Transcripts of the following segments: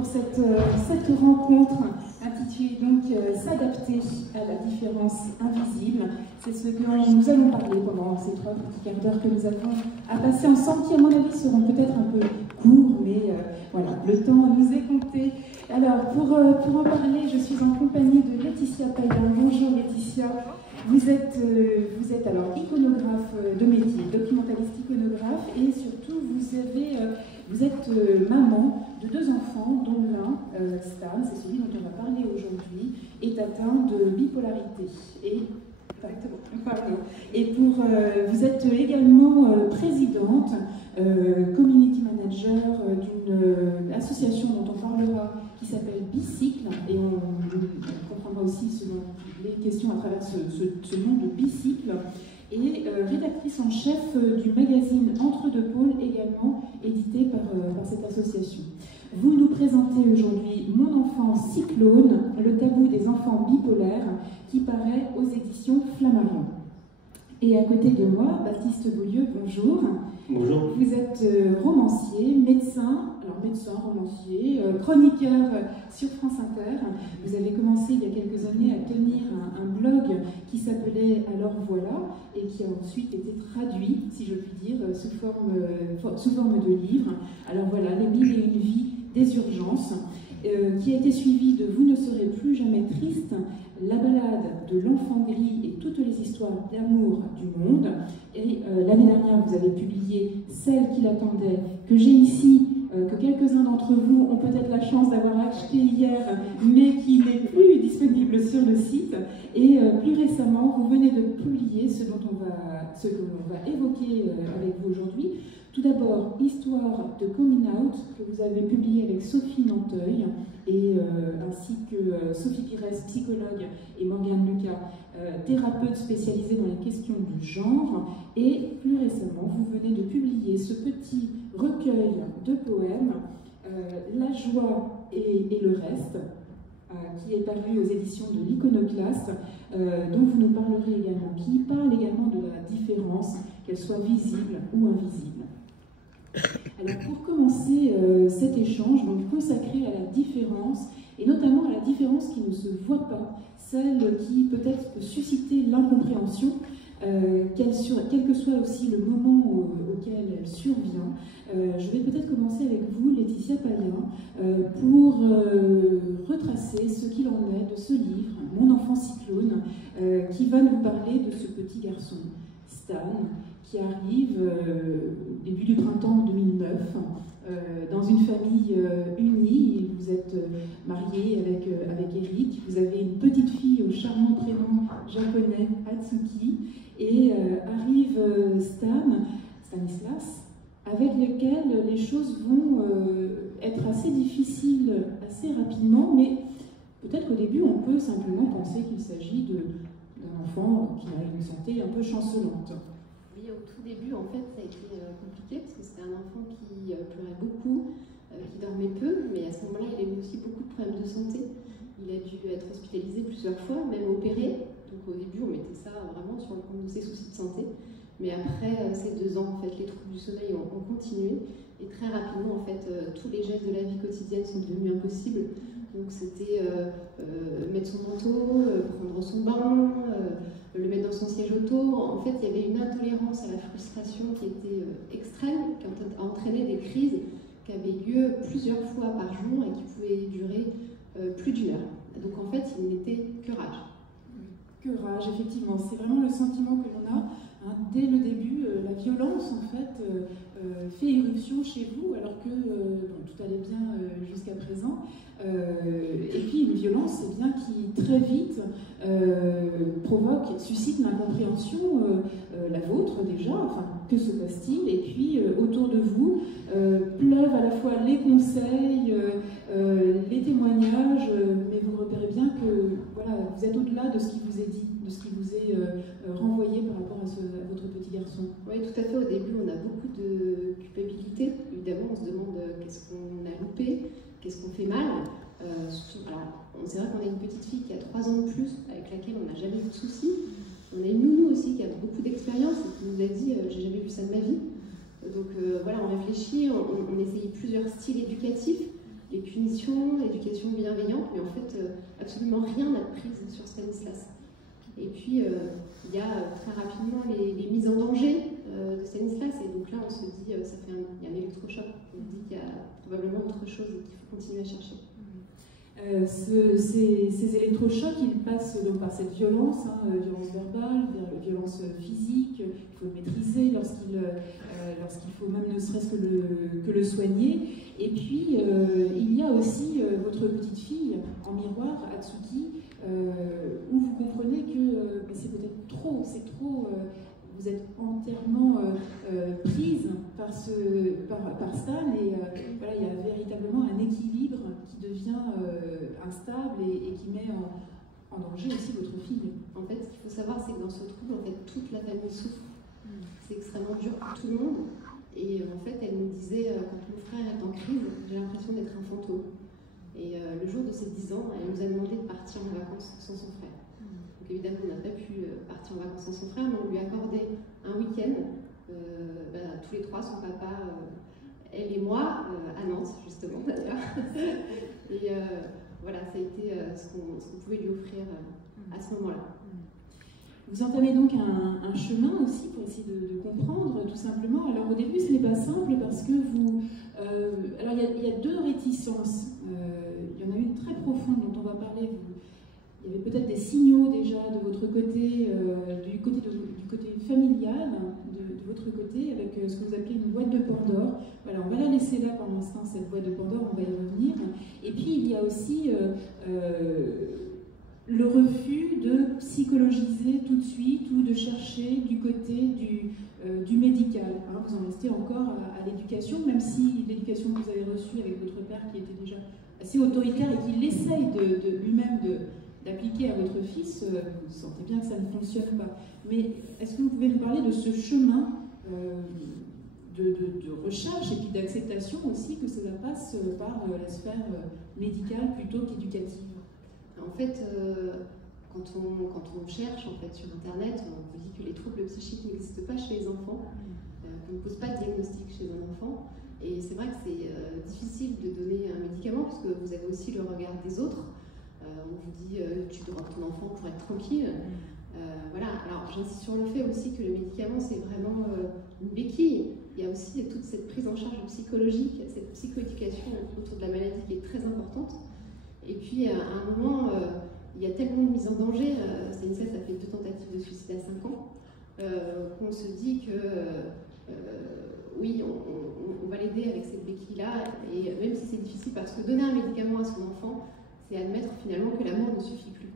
pour cette rencontre intitulée donc S'adapter à la différence invisible. C'est ce dont nous allons parler pendant ces 3 petits quarts d'heure que nous avons à passer ensemble, qui à mon avis seront peut-être un peu courts, mais voilà, le temps nous est compté. Alors pour en parler, je suis en compagnie de Laetitia Payan. Bonjour Laetitia. Vous êtes alors iconographe de métier, documentaliste iconographe, et surtout vous êtes maman de 2 enfants, dont l'un, Stan, c'est celui dont on va parler aujourd'hui, est atteint de bipolarité. Et vous êtes également présidente, community manager d'une association dont on parlera qui s'appelle Bicycle, et on comprendra aussi selon les questions à travers ce nom de Bicycle, et rédactrice en chef du magazine Entre deux pôles, également édité par cette association. Vous nous présentez aujourd'hui Mon enfant cyclone, le tabou des enfants bipolaires, qui paraît aux éditions Flammarion. Et à côté de moi, Baptiste Beaulieu, bonjour. Bonjour. Vous êtes romancier, médecin, romancier, chroniqueur sur France Inter. Vous avez commencé il y a quelques années à tenir un blog qui s'appelait Alors voilà, et qui a ensuite été traduit, si je puis dire, sous forme de livre. Alors voilà, Les 1001 vies des urgences, qui a été suivi de Vous ne serez plus jamais triste, La balade de l'enfant gris et toutes les histoires d'amour du monde. Et l'année dernière, vous avez publié Celle qui l'attendait, que j'ai ici, que quelques-uns d'entre vous ont peut-être la chance d'avoir acheté hier, mais qui n'est plus disponible sur le site. Et plus récemment, vous venez de publier ce que l'on va évoquer avec vous aujourd'hui. Tout d'abord, Histoire de Coming Out, que vous avez publié avec Sophie Nanteuil, ainsi que Sophie Pires, psychologue, et Morgane Lucas, thérapeute spécialisée dans les questions du genre. Et plus récemment, vous venez de publier ce petit recueil de poèmes, La joie et le reste, qui est paru aux éditions de l'Iconoclaste, dont vous nous parlerez également, qui parle également de la différence, qu'elle soit visible ou invisible. Alors pour commencer cet échange, donc consacré à la différence, et notamment à la différence qui ne se voit pas, celle qui peut-être peut susciter l'incompréhension, quel que soit aussi le moment auquel elle survient. Je vais peut-être commencer avec vous, Laetitia Payan, pour retracer ce qu'il en est de ce livre, Mon enfant cyclone, qui va nous parler de ce petit garçon, Stan, qui arrive au début du printemps 2009, dans une famille unie. Vous êtes marié avec Eric, vous avez une petite fille au charmant prénom japonais Atsuki, et arrive Stanislas, avec lequel les choses vont être assez difficiles assez rapidement, mais peut-être qu'au début on peut simplement penser qu'il s'agit d'un enfant qui a une santé un peu chancelante. Oui, au tout début, en fait, ça a été compliqué parce que c'était un enfant qui pleurait beaucoup, qui dormait peu, mais à ce moment-là, il avait aussi beaucoup de problèmes de santé. Il a dû être hospitalisé plusieurs fois, même opéré. Donc au début, on mettait ça vraiment sur le compte de ses soucis de santé. Mais après ces 2 ans, en fait, les troubles du sommeil ont continué. Et très rapidement, en fait, tous les gestes de la vie quotidienne sont devenus impossibles. Donc c'était mettre son manteau, prendre son bain, le mettre dans son siège auto. En fait, il y avait une intolérance à la frustration qui était extrême, qui a entraîné des crises qui avaient lieu plusieurs fois par jour et qui pouvaient durer plus d'1 heure. Donc en fait, il n'était que rage. Que rage, effectivement. C'est vraiment le sentiment que l'on a. Dès le début, la violence, en fait, fait éruption chez vous, alors que tout allait bien jusqu'à présent. Et puis une violence qui très vite suscite l'incompréhension, la vôtre déjà, enfin, que se passe-t-il? Et puis autour de vous pleuvent à la fois les conseils, les témoignages, mais vous repérez bien que voilà, vous êtes au-delà de ce qui vous est dit, de ce qui vous est renvoyé par rapport à votre petit garçon. Oui, tout à fait. Au début, on a beaucoup de culpabilité. Évidemment, on se demande qu'est-ce qu'on a loupé, qu'est-ce qu'on fait mal. C'est vrai qu'on a une petite fille qui a 3 ans de plus, avec laquelle on n'a jamais eu de soucis. On a une nounou aussi qui a beaucoup d'expérience et qui nous a dit j'ai jamais vu ça de ma vie. Donc voilà, on réfléchit, on essaye plusieurs styles éducatifs. Et puis émission, éducation bienveillante, mais en fait, absolument rien n'a prise sur Stanislas. Et puis, il y a très rapidement les mises en danger de Stanislas, et donc là, on se dit, il y a un électrochoc, on dit qu'il y a probablement autre chose et qu'il faut continuer à chercher. Ces électrochocs, ils passent donc par cette violence, violence verbale, violence physique, il faut le maîtriser lorsqu'il faut même ne serait-ce que le soigner. Et puis, il y a aussi votre petite fille en miroir, Atsuki, où vous comprenez que c'est peut-être trop, vous êtes entièrement prise par Stan, et voilà, il y a véritablement un équilibre qui devient instable et qui met en danger aussi votre fille. En fait, ce qu'il faut savoir, c'est que dans ce trouble, en fait, toute la famille souffre. C'est extrêmement dur pour tout le monde. Et en fait, elle nous disait, quand mon frère est en crise, j'ai l'impression d'être un fantôme. Et le jour de ses 10 ans, elle nous a demandé de partir en vacances sans son frère. Donc évidemment, on n'a pas pu partir en vacances sans son frère, mais on lui a accordé un week-end, tous les trois, son papa, elle et moi, à Nantes, justement, d'ailleurs. Et voilà, ça a été ce qu'on pouvait lui offrir à ce moment-là. Vous entamez donc un chemin aussi pour essayer de comprendre, tout simplement. Alors au début, ce n'est pas simple parce que vous... alors il y a deux réticences. Il y en a une très profonde dont on va parler. Il y avait peut-être des signaux déjà de votre côté, du côté familial, de votre côté, avec ce que vous appelez une boîte de Pandore. Voilà, on va la laisser là pour l'instant, cette boîte de Pandore, on va y revenir. Et puis il y a aussi le refus de psychologiser tout de suite ou de chercher du côté du médical. Alors, vous en restez encore à l'éducation, même si l'éducation que vous avez reçue avec votre père, qui était déjà assez autoritaire et qui l'essaye lui-même d'appliquer à votre fils, vous sentez bien que ça ne fonctionne pas. Mais est-ce que vous pouvez nous parler de ce chemin de recherche et puis d'acceptation aussi que cela passe par la sphère médicale plutôt qu'éducative? En fait, quand on cherche en fait, sur Internet, on vous dit que les troubles psychiques n'existent pas chez les enfants, qu'on ne pose pas de diagnostic chez un enfant. Et c'est vrai que c'est difficile de donner un médicament parce que vous avez aussi le regard des autres. On vous dit tu drogues ton enfant pour être tranquille. Voilà. Alors j'insiste sur le fait aussi que le médicament c'est vraiment une béquille. Il y a aussi toute cette prise en charge psychologique, cette psychoéducation autour de la maladie qui est très importante. Et puis à un moment, il y a tellement de mise en danger. Stanislas a fait 2 tentatives de suicide à 5 ans qu'on se dit que oui, on va l'aider avec cette béquille-là, et même si c'est difficile, parce que donner un médicament à son enfant, c'est admettre finalement que l'amour ne suffit plus.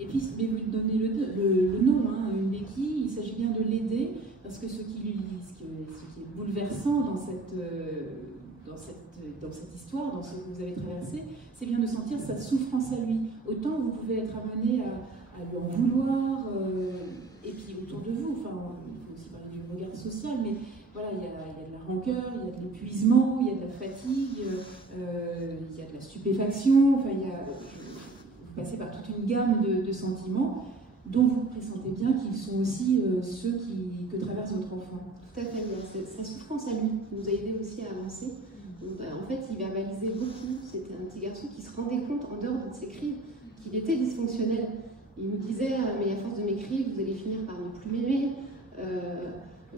Et puis, je vais vous donner le nom, une béquille, il s'agit bien de l'aider, parce que ce qui est bouleversant dans cette histoire, dans ce que vous avez traversé, c'est bien de sentir sa souffrance à lui. Autant vous pouvez être amené à lui en vouloir, et puis autour de vous, enfin, il faut aussi parler du regard social, mais voilà, il y a de la rancœur, il y a de l'épuisement, il y a de la fatigue, il y a de la stupéfaction, enfin, vous passez par toute une gamme de sentiments dont vous pressentez bien qu'ils sont aussi ceux que traverse votre enfant. Tout à fait, il y a sa souffrance à lui qui nous a aidé aussi à avancer. Donc, en fait, il verbalisait beaucoup. C'était un petit garçon qui se rendait compte, en dehors de ses cris, qu'il était dysfonctionnel. Il nous disait, mais à force de mes cris, vous allez finir par ne plus m'aimer.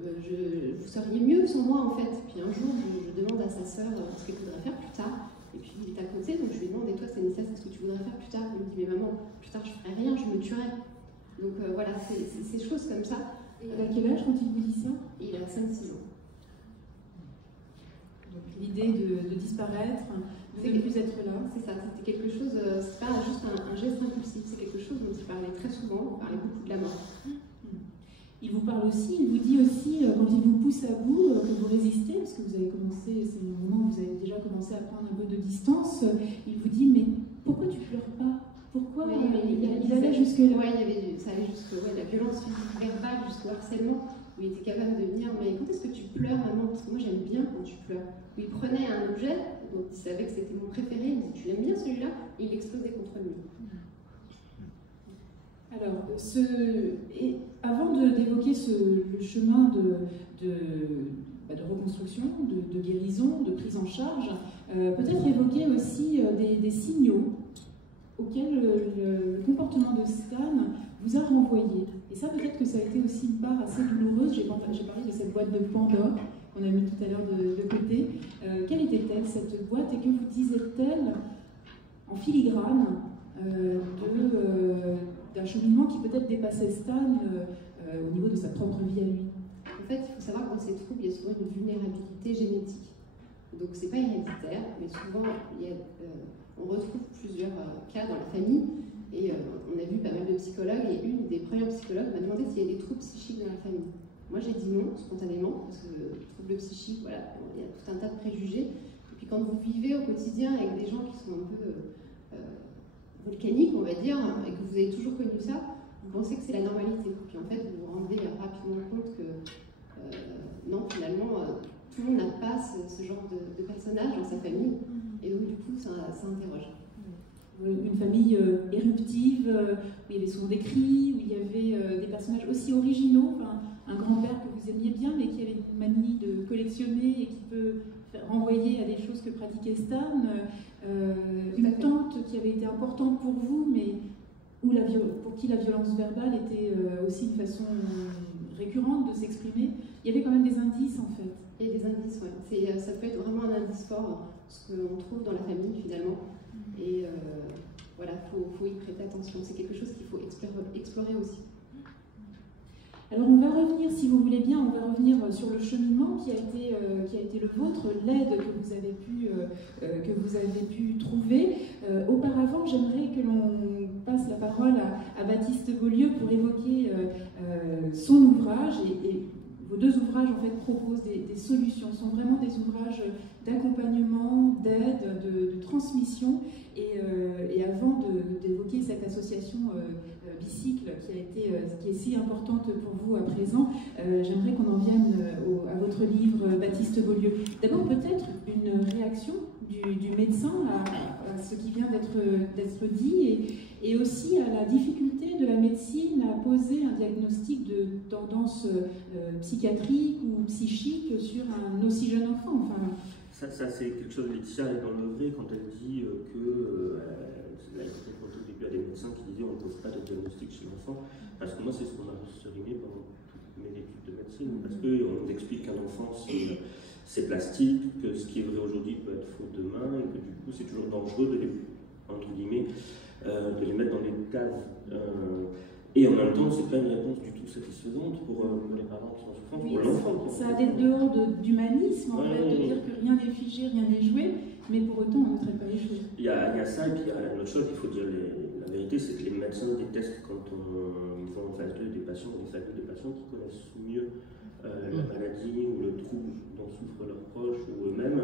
Vous seriez mieux sans moi, en fait. Puis un jour, je demande à sa sœur ce qu'elle voudrait faire plus tard. Et puis il est à côté, donc je lui demande, et toi, Stanislas, qu'est-ce que tu voudrais faire plus tard? Il me dit, mais maman, plus tard, je ferai rien, je me tuerai. Donc voilà, c'est ces choses comme ça. Et à quel âge quand il vous dit ça? Il a 5-6 ans. Donc l'idée de disparaître, de ne plus être là. C'est ça, c'était quelque chose, c'est pas juste un geste impulsif, c'est quelque chose dont il parlait très souvent, il parlait beaucoup de la mort. Il vous parle aussi, il vous dit aussi, quand il vous pousse à bout, que vous résistez, parce que vous avez commencé, c'est le moment où vous avez déjà commencé à prendre un peu de distance, il vous dit, mais pourquoi tu pleures pas? Pourquoi oui, il allait jusque-là? Oui, ça allait jusque la violence physique verbale, jusqu'au harcèlement, où il était capable de venir, mais quand est-ce que tu pleures, maman? Parce que moi j'aime bien quand tu pleures. Où il prenait un objet, dont il savait que c'était mon préféré, il me dit, tu l'aimes bien celui-là? Et il explosait contre lui. Alors, avant d'évoquer le chemin de reconstruction, de guérison, de prise en charge. Peut-être évoquer aussi des signaux auxquels le comportement de Stan vous a renvoyé. Et ça, peut-être que ça a été aussi une part assez douloureuse. J'ai parlé de cette boîte de Pandore qu'on a mis tout à l'heure de côté. Quelle était-elle, cette boîte, et que vous disait-elle en filigrane d'un cheminement qui peut-être dépassait Stan au niveau de sa propre vie à lui? En fait, il faut savoir que dans ces troubles, il y a souvent une vulnérabilité génétique. Donc, c'est pas héréditaire, mais souvent, on retrouve plusieurs cas dans la famille. Et on a vu pas mal de psychologues, et une des premières psychologues m'a demandé s'il y avait des troubles psychiques dans la famille. Moi, j'ai dit non, spontanément, parce que troubles psychiques, voilà, il y a tout un tas de préjugés. Et puis, quand vous vivez au quotidien avec des gens qui sont un peu volcaniques, on va dire, et que vous avez toujours connu ça, vous pensez que c'est la normalité. Puis en fait, vous vous rendez rapidement compte que non, finalement, tout le monde n'a pas ce genre de personnage dans sa famille. Et donc, du coup, ça interroge. Une famille éruptive, où il y avait souvent des cris, où il y avait des personnages aussi originaux, enfin, un grand-père que vous aimiez bien, mais qui avait une manie de collectionner et qui peut renvoyer à des choses que pratiquait Stan, une tante qui avait été importante pour vous, mais pour qui la violence verbale était aussi une façon récurrente de s'exprimer. Il y avait quand même des indices, en fait. Il y a des indices, oui. Ça peut être vraiment un indice fort, ce qu'on trouve dans la famille, finalement. Et voilà, faut y prêter attention. C'est quelque chose qu'il faut explorer aussi. Alors on va revenir, si vous voulez bien, on va revenir sur le cheminement qui a été le vôtre, l'aide que vous avez pu trouver. Auparavant, j'aimerais que l'on passe la parole à Baptiste Beaulieu pour évoquer son ouvrage. Et vos deux ouvrages en fait proposent des solutions, sont vraiment des ouvrages d'accompagnement, d'aide, de transmission. Et avant d'évoquer cette association Bicycle qui est si importante pour vous à présent, j'aimerais qu'on en vienne à votre livre, Baptiste Beaulieu. D'abord peut-être une réaction du médecin à ce qui vient d'être dit et aussi à la difficulté de la médecine à poser un diagnostic de tendance psychiatrique ou psychique sur un aussi jeune enfant. Enfin, ça c'est quelque chose, Laetitia est dans le vrai quand elle dit elle a été confrontée au début à des médecins qui disaient on ne pose pas de diagnostic chez l'enfant, parce que moi c'est ce qu'on m'a souligné pendant toutes mes études de médecine, parce qu'on nous explique qu'un enfant c'est plastique, que ce qui est vrai aujourd'hui peut être faux demain, et que du coup c'est toujours dangereux de les, entre guillemets, de les mettre dans des cases. Et en même temps, c'est pas une réponse du tout satisfaisante pour les parents qui sont souffrants, pour l'enfant. Ça a des dehors d'humanisme, en fait, de dire que rien n'est figé, rien n'est joué, mais pour autant, on ne traite pas les choses. Il y a ça, et puis il y a une autre chose, il faut dire la vérité, c'est que les médecins détestent quand ils font en phase 2 des patients qui connaissent mieux la maladie ou le trouble dont souffrent leurs proches ou eux-mêmes,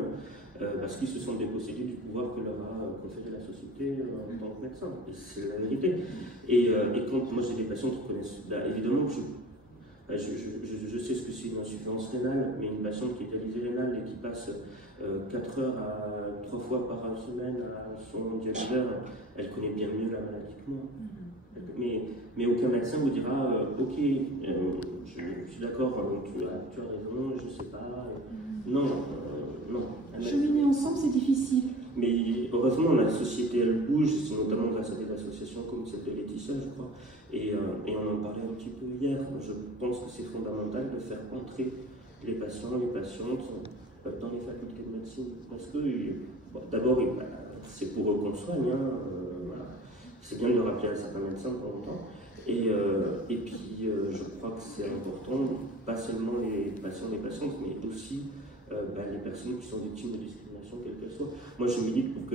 parce qu'ils se sont dépossédés du pouvoir que leur a conféré la société en tant que médecin. Et c'est la vérité. Et quand moi j'ai des patients qui connaissent, évidemment, je sais ce que c'est une insuffisance rénale, mais une patiente qui est dialysée rénale et qui passe 4 heures à 3 fois par semaine à son dialyseur, elle connaît bien mieux la maladie que moi. Mais aucun médecin vous dira ok, je suis d'accord, tu as raison, je sais pas. Non. Cheminer ensemble, c'est difficile. Mais heureusement, la société elle bouge, c'est notamment grâce à des associations comme celle de Laetitia, je crois. Et on en parlait un petit peu hier. Je pense que c'est fondamental de faire entrer les patients, les patientes dans les facultés de médecine. Parce que, d'abord, c'est pour eux qu'on soigne. Voilà. C'est bien de le rappeler à certains médecins de temps en temps. Et puis, je crois que c'est important, pas seulement les patients, les patientes, mais aussi les personnes qui sont victimes de discrimination, quelle qu'elle soit. Moi, je milite pour que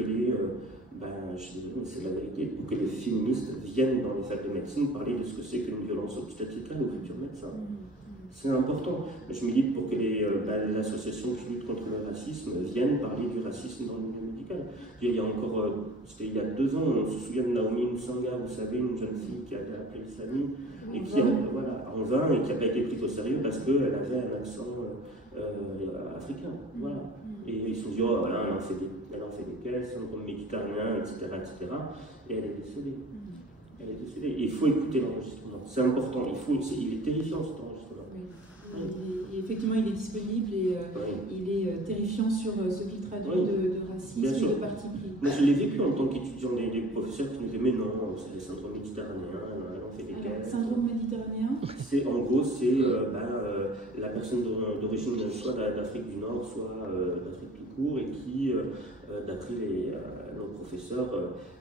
c'est la vérité, pour que les féministes viennent dans les facs de médecine parler de ce que c'est qu'une violence obstétricale aux futurs médecins. C'est important. Je milite pour que les associations qui luttent contre le racisme viennent parler du racisme dans le milieu médical. Il y a encore, c'était il y a 2 ans, on se souvient de Naomi Nsanga, vous savez, une jeune fille qui a été appelée Samy, et qui en vain, et qui n'a pas été prise au sérieux parce qu'elle avait un accent africain. Voilà. Et ils se sont dit, oh voilà, elle en fait des caisses, syndrome méditerranéen, etc., etc. Et elle est décédée. Et il faut écouter l'enregistrement. C'est important. Il est terrifiant cet enregistrement. Et effectivement, il est disponible et il est terrifiant sur ce qu'il traduit de racisme et de parti pris. Moi, je l'ai vécu en tant qu'étudiant, des professeurs qui nous disaient mais non, c'est le syndrome méditerranéen, on fait des guerres. Syndrome méditerranéen, en gros, c'est la personne d'origine soit d'Afrique du Nord, soit d'Afrique tout court, et qui, d'après nos professeurs,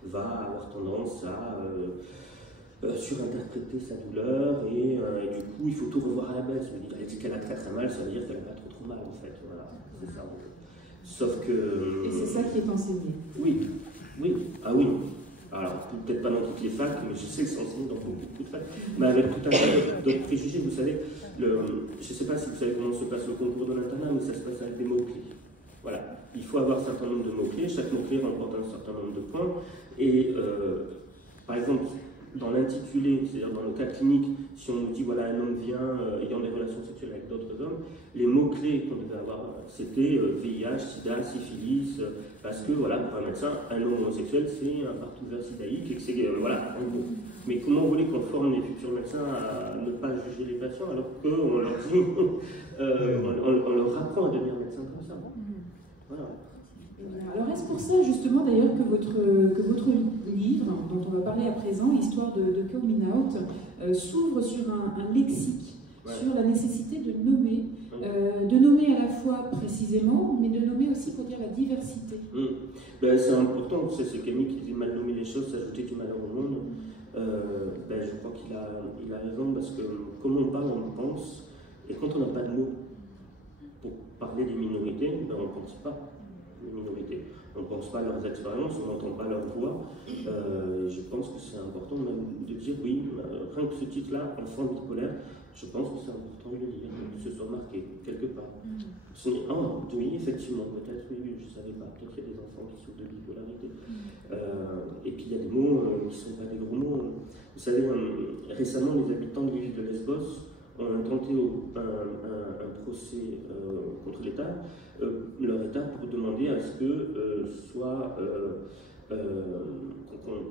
va avoir tendance à surinterpréter sa douleur, et du coup, il faut tout revoir à la baisse. Elle dit qu'elle a très très mal, ça veut dire qu'elle n'a pas trop mal, en fait. Voilà, c'est ça. Sauf que... Et c'est ça qui est enseigné. Oui, ah oui. Alors, peut-être pas dans toutes les facs, mais je sais que c'est enseigné dans beaucoup de facs. Mais avec tout un tas d'autres préjugés, vous savez, je ne sais pas si vous savez comment se passe le concours de l'internat, mais ça se passe avec des mots-clés. Voilà, il faut avoir un certain nombre de mots-clés, chaque mot-clé remporte un certain nombre de points, et par exemple, dans l'intitulé, c'est-à-dire dans le cas clinique, si on nous dit voilà un homme vient ayant des relations sexuelles avec d'autres hommes, les mots-clés qu'on devait avoir, c'était VIH, SIDA, syphilis, parce que voilà, pour un médecin, un homme homosexuel, c'est un partout sidaïque, et que c'est voilà, en gros. Mais comment vous voulez qu'on forme les futurs médecins à ne pas juger les patients alors qu'on leur dit, on leur apprend à devenir médecin comme ça. Voilà. Alors est-ce pour ça justement d'ailleurs que votre livre, dont on va parler à présent, Histoire de Coming Out, s'ouvre sur un lexique, sur la nécessité de nommer à la fois précisément, mais de nommer aussi pour dire la diversité. Ben, c'est important, c'est Camille qui dit mal nommer les choses, s'ajouter du malheur au monde. Ben, je crois qu'il a raison, parce que comme on parle, on pense, et quand on n'a pas de mots pour parler des minorités, ben, on ne pense pas. Les minorités. On ne pense pas à leurs expériences, on n'entend pas leur voix. Je pense que c'est important même de dire oui, rien que ce titre-là, enfant bipolaire, je pense que c'est important de le lire, que ce soit marqué quelque part. Oui, effectivement, peut-être, oui, je ne savais pas, peut-être qu'il y a des enfants qui souffrent de bipolarité. Et puis il y a des mots qui ne sont pas des gros mots. Vous savez, récemment, les habitants de l'île de Lesbos ont intenté un procès contre l'État, leur État, pour demander à ce que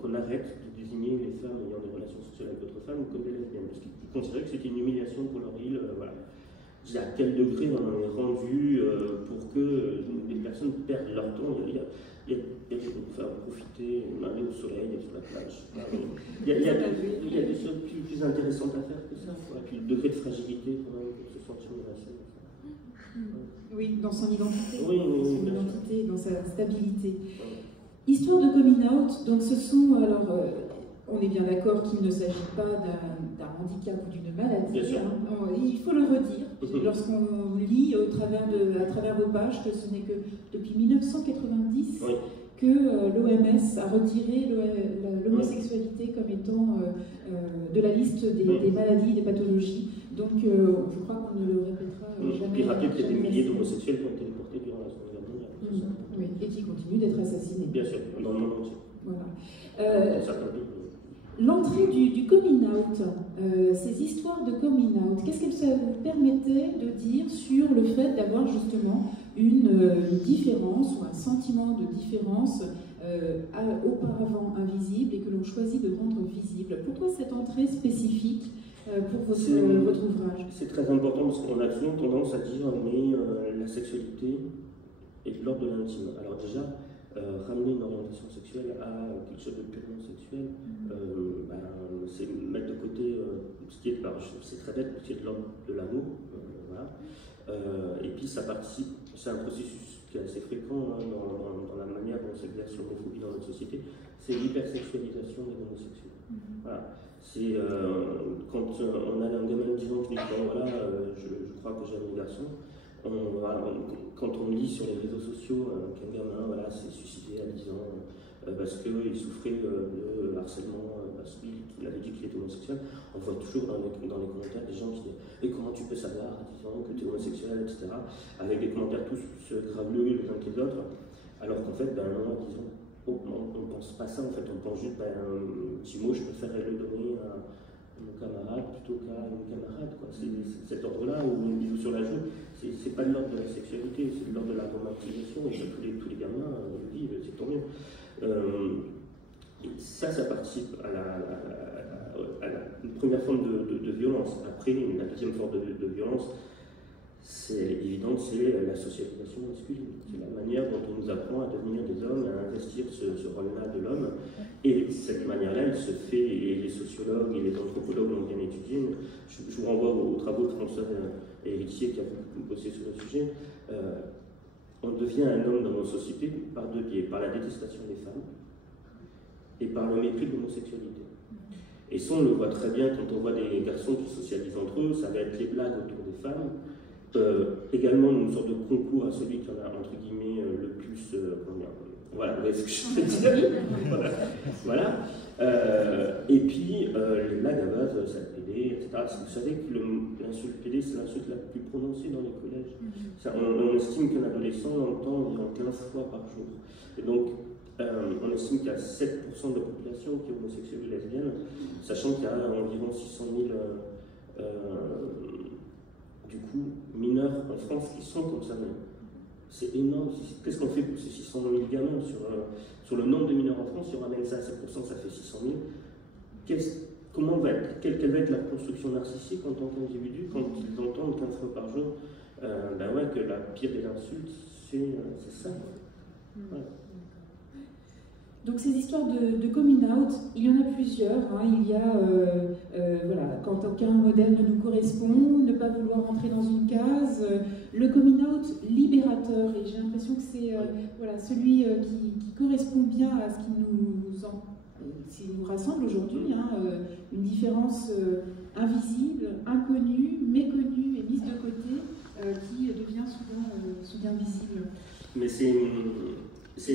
qu'on arrête de désigner les femmes ayant des relations sexuelles avec d'autres femmes comme des lesbiennes, parce qu'ils considéraient que c'était une humiliation pour leur île. Voilà. À quel degré on en est rendu pour que les personnes perdent leur temps. Il y a des choses pour faire profiter, aller au soleil, sur la plage. Il y a des choses plus intéressantes à faire que ça. Et puis le degré de fragilité, quand même, pour se sentir menacé. Oui, dans son identité, oui, dans sa stabilité. Histoire de coming out, donc ce sont, alors, on est bien d'accord qu'il ne s'agit pas d'un handicap ou d'une maladie, hein. Il faut le redire, lorsqu'on lit à travers vos pages que ce n'est que depuis 1990 que l'OMS a retiré l'homosexualité comme étant de la liste des maladies, des pathologies. Donc je crois qu'on ne le répétera jamais. Puis rappelez qu'il y a des milliers d'homosexuels qui ont été déportés durant la Seconde Guerre mondiale. Oui, et qui continuent d'être assassinés. Bien sûr, dans le monde entier. Voilà. L'entrée du coming out, ces histoires de coming out, qu'est-ce que ça vous permettait de dire sur le fait d'avoir justement une différence ou un sentiment de différence auparavant invisible et que l'on choisit de rendre visible? Pourquoi cette entrée spécifique pour votre ouvrage? C'est très important parce qu'on a souvent tendance à dire mais la sexualité est de l'ordre de l'intime. Alors déjà, ramener une orientation sexuelle à quelque chose de purement sexuel, c'est mettre de côté ce qui est, c'est très bête, ce qui est de l'ordre de l'amour, voilà. Et puis ça participe, c'est un processus qui est assez fréquent dans la manière dont s'exerce l'homophobie dans notre société, c'est l'hypersexualisation des homosexuels. Voilà. C'est quand on a un gamin de 10 ans qui dit voilà, je crois que j'aime les garçons. Quand on lit sur les réseaux sociaux qu'un gamin s'est suicidé à 10 ans parce qu'il souffrait de harcèlement, parce qu'il avait dit qu'il était homosexuel, on voit toujours dans les commentaires des gens qui disent « Et comment tu peux savoir à 10 ans que tu es homosexuel ?» etc. Avec des commentaires tous graveleux les uns que les autres, alors qu'en fait, à 10 ans, on ne pense pas ça, en fait, on pense juste un petit mot, je préférerais le donner à mon camarade plutôt qu'à une camarade. C'est cet ordre-là où on dit sur la joue, c'est pas de l'ordre de la sexualité, c'est de l'ordre de la romantisation, et tous les gamins le vivent, c'est tant mieux. Ça participe à une première forme de violence. Après, la deuxième forme de violence, c'est évident, c'est la socialisation masculine. C'est la manière dont on nous apprend à devenir des hommes, à investir ce rôle-là de l'homme. Et cette manière-là, elle se fait, et les sociologues et les anthropologues l'ont bien étudié. Je vous renvoie aux travaux de François Héritier qui a beaucoup bossé sur le sujet. On devient un homme dans nos sociétés par deux biais, par la détestation des femmes et par le mépris de l'homosexualité. Et ça, on le voit très bien quand on voit des garçons qui socialisent entre eux, ça va être les blagues autour des femmes. Également une sorte de concours à celui qui en a entre guillemets le plus voilà, vous voyez ce que je veux dire. Voilà. Et puis les blagues à base, ça PD, etc. Vous savez que l'insulte PD, c'est l'insulte la plus prononcée dans les collèges. On estime qu'un adolescent l'entend environ 15 fois par jour. Et donc on estime qu'il y a 7% de la population qui est homosexuelle ou lesbienne, sachant qu'il y a environ 600 000 du coup, mineurs en France qui sont comme ça même. C'est énorme. Qu'est-ce qu'on fait pour ces 600 000 gamins sur le nombre de mineurs en France? Si on ramène ça à 7%, ça fait 600 000. Quelle va être la construction narcissique en tant qu'individu quand ils entendent 15 fois par jour que la pire des insultes, c'est ça. Voilà. Donc ces histoires de coming out, il y en a plusieurs. Il y a, quand aucun modèle ne nous correspond, ne pas vouloir rentrer dans une case, le coming out libérateur. Et j'ai l'impression que c'est celui qui correspond bien à ce qui nous rassemble aujourd'hui. Une différence invisible, inconnue, méconnue et mise de côté, qui devient soudain visible. Mais c'est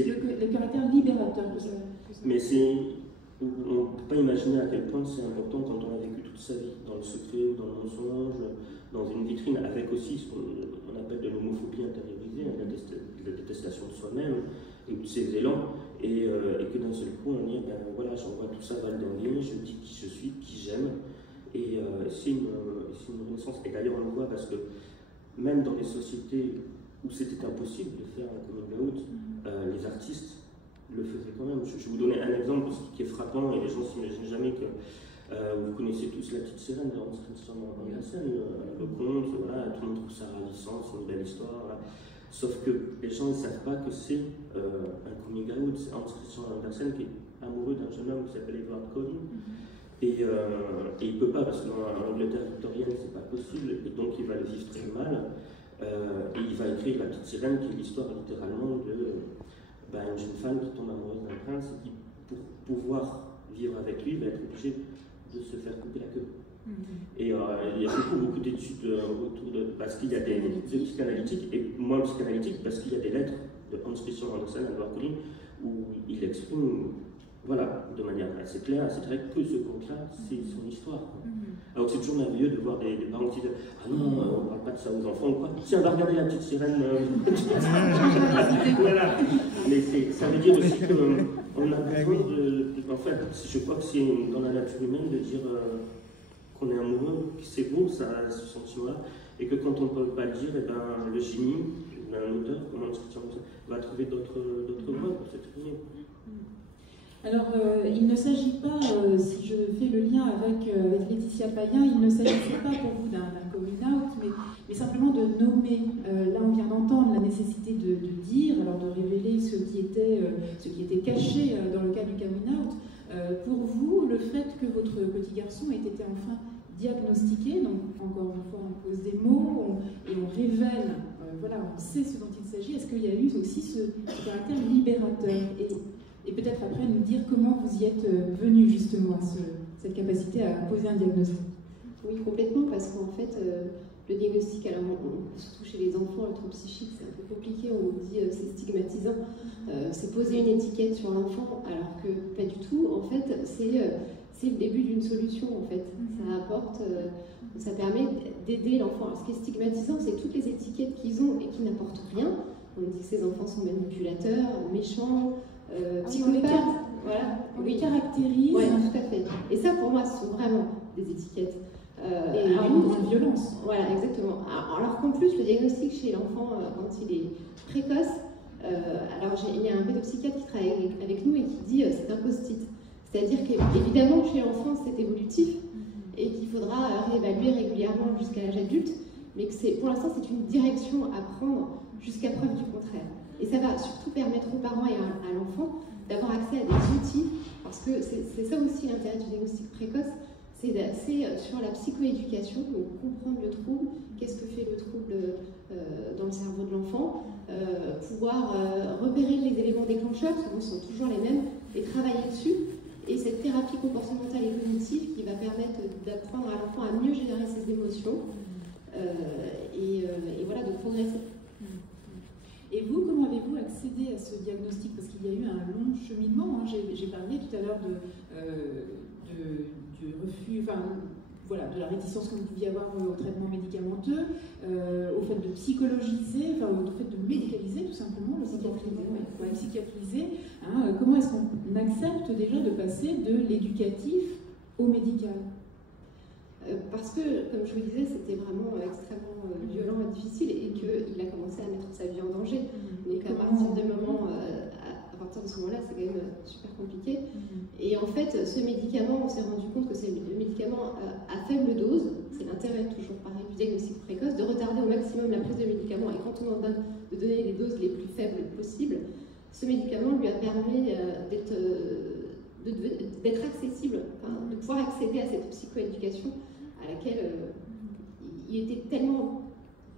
le caractère libérateur que ça. Mais on ne peut pas imaginer à quel point c'est important quand on a vécu toute sa vie dans le secret ou dans le mensonge, dans une vitrine, avec aussi ce qu'on appelle de l'homophobie intériorisée, la détestation de soi-même et de ses élans, et que d'un seul coup on dit j'envoie tout ça valdinguer, je dis qui je suis, qui j'aime, et c'est une renaissance. Et d'ailleurs on le voit parce que même dans les sociétés où c'était impossible de faire un coming out, les artistes le faisaient quand même. Je vais vous donner un exemple qui est frappant, et les gens ne s'imaginent jamais que vous connaissez tous La Petite Sirène de Hans Christian Andersen, le conte, tout le monde trouve ça ravissant, c'est une belle histoire. Voilà. Sauf que les gens ne savent pas que c'est un coming out. C'est Hans Christian Andersen qui est amoureux d'un jeune homme qui s'appelle Edward Cullen. Et il ne peut pas, parce que dans l'Angleterre victorienne, c'est pas possible, et donc il va le vivre très mal. Et il va écrire La Petite Sirène, qui est l'histoire littéralement de une jeune femme qui tombe amoureuse d'un prince et qui, pour pouvoir vivre avec lui, va être obligée de se faire couper la queue. Et il y a beaucoup d'études autour de. Parce qu'il y a des psychanalytiques, et moins psychanalytiques, parce qu'il y a des lettres de Hans Christian Andersen à Edward Cullen où il exprime de manière assez claire, assez directe, que ce conte-là, c'est son histoire. Alors c'est toujours merveilleux de voir des parents qui disent « Ah non, on ne parle pas de ça aux enfants, quoi. Tiens, on va regarder La Petite Sirène. » Voilà. Mais ça veut dire aussi qu'on a besoin en fait, je crois que c'est dans la nature humaine de dire qu'on est amoureux, que c'est beau, ça, ce sentiment-là, et que quand on ne peut pas le dire, le génie, un auteur, comment va trouver d'autres voies pour s'exprimer. Alors, il ne s'agit pas, si je fais le lien avec Laetitia Payen, il ne s'agissait pas pour vous d'un coming out, mais simplement de nommer. Là, on vient d'entendre la nécessité de dire, alors de révéler ce qui était caché dans le cas du coming out. Pour vous, le fait que votre petit garçon ait été enfin diagnostiqué, donc encore une fois, on pose des mots et on révèle, on sait ce dont il s'agit. Est-ce qu'il y a eu aussi ce caractère libérateur et peut-être après nous dire comment vous y êtes venu justement à cette capacité à poser un diagnostic. Oui, complètement, parce qu'en fait, le diagnostic, alors surtout chez les enfants, le trouble psychique, c'est un peu compliqué, on nous dit c'est stigmatisant, c'est poser une étiquette sur l'enfant, alors que pas du tout. En fait, c'est le début d'une solution, en fait. Ça apporte, ça permet d'aider l'enfant. Alors, ce qui est stigmatisant, c'est toutes les étiquettes qu'ils ont et qui n'apportent rien. On dit que ces enfants sont manipulateurs, méchants, psychopathes, on les caractérise. Oui, tout à fait. Et ça, pour moi, ce sont vraiment des étiquettes. Et une violence. Voilà, exactement. Alors qu'en plus, le diagnostic chez l'enfant, quand il est précoce, il y a un pédopsychiatre qui travaille avec nous et qui dit c'est un post-it. C'est-à-dire qu'évidemment, chez l'enfant, c'est évolutif, et qu'il faudra réévaluer régulièrement jusqu'à l'âge adulte, mais que pour l'instant c'est une direction à prendre jusqu'à preuve du contraire. Et ça va surtout permettre aux parents et à l'enfant d'avoir accès à des outils, parce que c'est ça aussi l'intérêt du diagnostic précoce, c'est sur la psychoéducation, donc comprendre le trouble, qu'est-ce que fait le trouble dans le cerveau de l'enfant, pouvoir repérer les éléments déclencheurs, souvent ce sont toujours les mêmes, et travailler dessus. Et cette thérapie comportementale et cognitive qui va permettre d'apprendre à l'enfant à mieux gérer ses émotions et voilà, de progresser. Et vous, comment avez-vous accédé à ce diagnostic? Parce qu'il y a eu un long cheminement. Hein. J'ai parlé tout à l'heure du refus, enfin, voilà, de la réticence que vous pouviez avoir au traitement médicamenteux, au fait de psychologiser, enfin, au fait de médicaliser tout simplement, le psychiatriser. Hein. Comment est-ce qu'on accepte déjà de passer de l'éducatif au médical? Parce que, comme je vous disais, c'était vraiment extrêmement violent et difficile et qu'il a commencé à mettre sa vie en danger. Donc à partir de ce moment-là, c'est quand même super compliqué. Et en fait, ce médicament, on s'est rendu compte que c'est le médicament à faible dose. C'est l'intérêt, toujours pareil, du diagnostic précoce, de retarder au maximum la prise de médicaments et quand on en donne, de donner les doses les plus faibles possibles. Ce médicament lui a permis d'être accessible, enfin, de pouvoir accéder à cette psychoéducation à laquelle il était tellement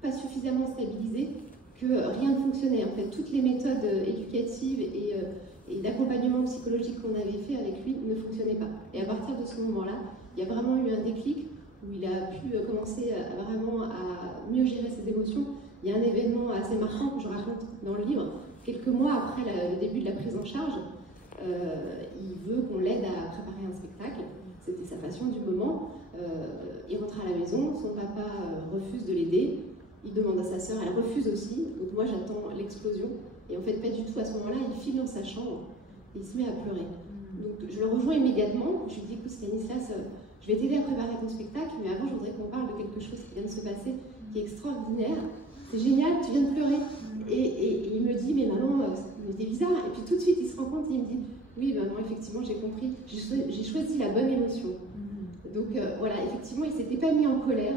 pas suffisamment stabilisé que rien ne fonctionnait. En fait, toutes les méthodes éducatives et d'accompagnement psychologique qu'on avait fait avec lui ne fonctionnaient pas. Et à partir de ce moment-là, il y a vraiment eu un déclic où il a pu commencer vraiment à mieux gérer ses émotions. Il y a un événement assez marquant que je raconte dans le livre. Quelques mois après le début de la prise en charge, il veut qu'on l'aide à préparer un spectacle. C'était sa passion du moment. Il rentre à la maison, son papa refuse de l'aider. Il demande à sa sœur, elle refuse aussi. Donc moi j'attends l'explosion. Et en fait pas du tout, à ce moment-là, il file dans sa chambre et il se met à pleurer. Donc je le rejoins immédiatement. Je lui dis, écoute Stanislas, je vais t'aider à préparer ton spectacle, mais avant je voudrais qu'on parle de quelque chose qui vient de se passer, qui est extraordinaire. C'est génial, tu viens de pleurer. Et il me dit, mais maman, c'était bizarre. Et puis tout de suite il se rend compte et il me dit, oui maman, effectivement j'ai compris, j'ai choisi la bonne émotion. Donc voilà, effectivement il ne s'était pas mis en colère.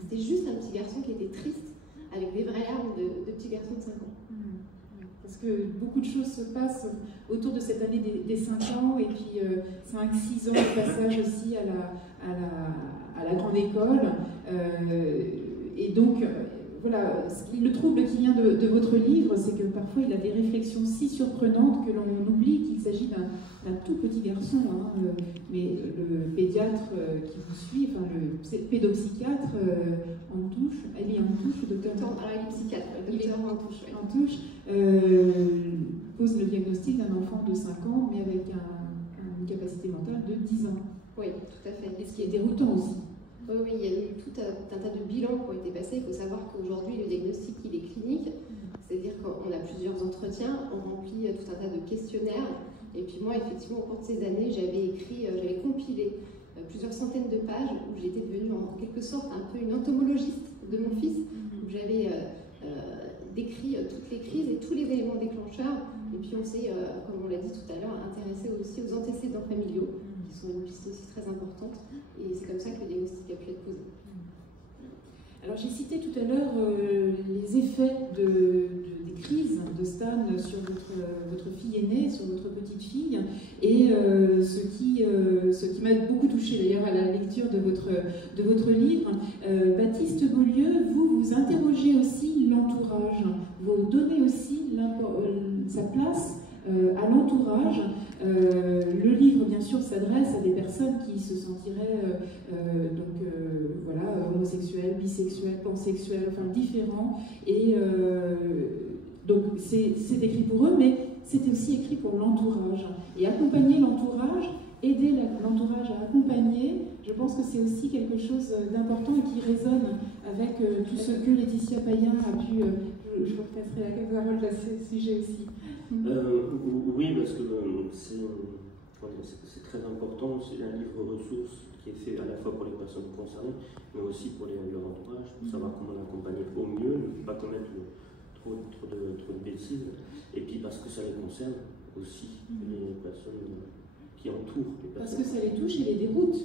C'était juste un petit garçon qui était triste, avec des vraies larmes de petit garçon de 5 ans. Parce que beaucoup de choses se passent autour de cette année des 5 ans, et puis 5-6 ans de passage aussi à la grande école. Et donc, voilà, le trouble qui vient de votre livre, c'est que parfois il a des réflexions si surprenantes que l'on oublie qu'il s'agit d'un tout petit garçon. Hein, mais le pédiatre qui vous suit, enfin le pédopsychiatre en touche, elle est en touche, le docteur. Alors il est psychiatre, le docteur en touche. En touche, pose le diagnostic d'un enfant de 5 ans, mais avec une capacité mentale de 10 ans. Oui, tout à fait. Et ce qui est déroutant aussi. Oui, il y a eu tout un tas de bilans qui ont été passés. Il faut savoir qu'aujourd'hui, le diagnostic, il est clinique. C'est-à-dire qu'on a plusieurs entretiens, on remplit tout un tas de questionnaires. Et puis moi, effectivement, au cours de ces années, j'avais compilé plusieurs centaines de pages où j'étais devenue en quelque sorte un peu une entomologiste de mon fils, où j'avais décrit toutes les crises et tous les éléments déclencheurs. Et puis on s'est, comme on l'a dit tout à l'heure, intéressé aussi aux antécédents familiaux, qui sont une piste aussi très importante. Et c'est comme ça que le diagnostic a pu être posé. Alors j'ai cité tout à l'heure les effets des crises de Stan sur votre fille aînée, sur votre petite fille, et ce qui m'a beaucoup touchée d'ailleurs à la lecture de votre livre. Baptiste Beaulieu, vous interrogez aussi l'entourage, vous donnez aussi sa place à l'entourage. Le livre, bien sûr, s'adresse à des personnes qui se sentiraient homosexuels, bisexuels, pansexuels, enfin différents. Et donc c'est écrit pour eux, mais c'est aussi écrit pour l'entourage. Et accompagner l'entourage, aider l'entourage à accompagner, je pense que c'est aussi quelque chose d'important et qui résonne avec tout ce que Laetitia Payen a pu... je vous repasserai la parole à ce sujet aussi. Oui, parce que c'est très important. C'est un livre ressource qui est fait à la fois pour les personnes concernées, mais aussi pour leur entourage, pour savoir comment l'accompagner au mieux, ne pas commettre trop de bêtises, et puis parce que ça les concerne aussi, les personnes qui entourent les Parce personnes. que ça les touche et les déroute.